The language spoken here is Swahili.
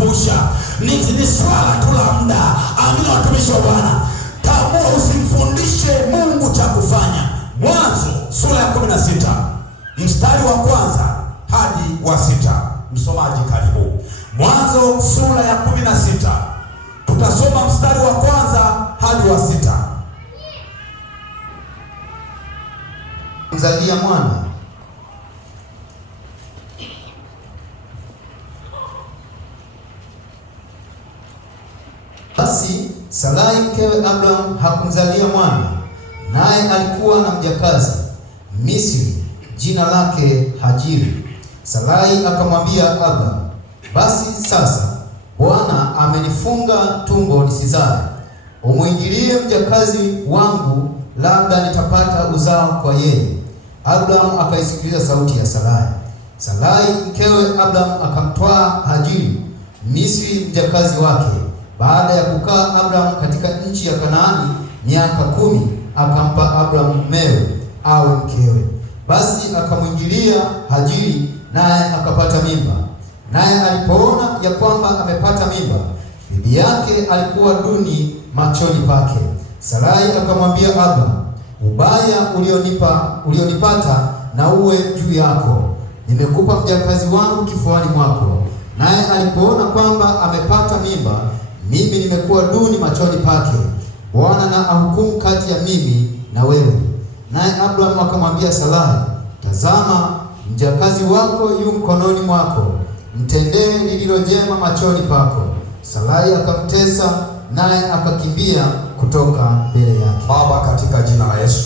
kuvusha. Ni swala tu la muda. Amina, watumishi wa Bwana. Tambua, usimfundishe Mungu cha kufanya. Mwanzo sura ya 16 mstari wa kwanza hadi wa 6. Msomaji karibu. Mwanzo sura ya 16 tutasoma mstari wa kwanza hadi wa 6. Mzalia mwana. Basi Sarai mkewe Abraham hakumzalia mwana, naye alikuwa na mjakazi Misri, jina lake Hajiri. Sarai akamwambia Abraham, basi sasa Bwana amenifunga tumbo nisizae, umwingilie mjakazi wangu, labda nitapata uzao kwa yeye. Abraham akaisikiliza sauti ya Sarai. Sarai mkewe Abraham akamtwaa Hajiri Misri mjakazi wake. Baada ya kukaa Abraham katika nchi ya Kanaani miaka 10, akampa Abraham mumewe awe mkewe. Basi akamwingilia Hajiri, naye akapata mimba. Naye alipoona ya kwamba amepata mimba, bibi yake alikuwa duni machoni pake. Sarai akamwambia Abraham, ubaya ulionipata na uwe juu yako, nimekupa mjakazi wangu kifuani mwako. Naye alipoona kwamba amepata mimba, mimi nimekuwa duni machoni pake. Bwana na ahukumu kati ya mimi na wewe. Naye Abraham akamwambia Sarai, tazama, mjakazi wako yu mkononi mwako, mtendee lililo jema machoni pako. Sarai akamtesa, naye akakimbia kutoka mbele yake. Baba, katika jina la Yesu